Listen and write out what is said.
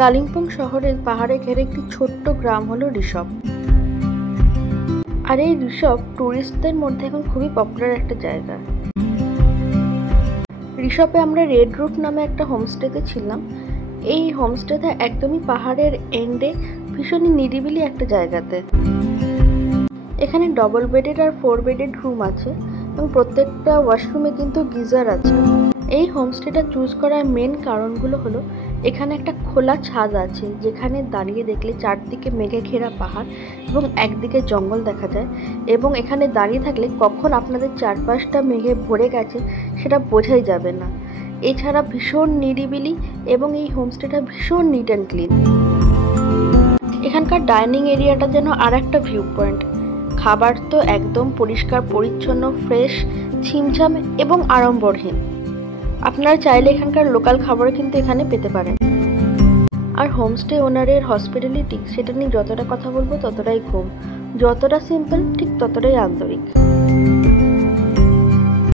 কালিম্পং শহরের পাহাড়ে ঘেরে একটি ছোট্ট গ্রাম হলো ঋষভ। আর এই ঋষভ ট্যুরিস্টদের মধ্যে এখন খুবই পপুলার একটা জায়গা। ঋষভে আমরা রেড রুট নামে একটা হোমস্টেতে ছিলাম। এই হোমস্টেতে একদমই পাহাড়ের এন্ডে ভীষণই নিরিবিলি একটা জায়গাতে। এখানে ডবল বেডেড আর 4 বেডেড রুম আছে এবং প্রত্যেকটা ওয়াশরুমে কিন্তু গিজার আছে। এই হোমস্টেটা চুজ করার মেন কারণগুলো হলো এখানে একটা খোলা ছাদ আছে, যেখানে দাঁড়িয়ে দেখলে চারদিকে মেঘে ঘেরা পাহাড় এবং একদিকে জঙ্গল দেখা যায়, এবং এখানে দাঁড়িয়ে থাকলে কখন আপনাদের চারপাশটা মেঘে ভরে গেছে সেটা বোঝাই যাবে না। এছাড়া ভীষণ নিরিবিলি এবং এই হোমস্টেটা ভীষণ নিট অ্যান্ড ক্লিন। এখানকার ডাইনিং এরিয়াটা যেন আর একটা ভিউ পয়েন্ট। খাবার তো একদম পরিষ্কার পরিচ্ছন্ন, ফ্রেশ, ছিমছাম এবং আড়ম্বরহীন। আপনারা চাইলে এখানকার লোকাল খাবার কিন্তু এখানে পেতে পারেন। আর হোমস্টে ওনারের হসপিটালিটি, সেটা নিয়ে যতটা কথা বলবো ততটাই কম। যতটা সিম্পল ঠিক ততটাই আন্তরিক।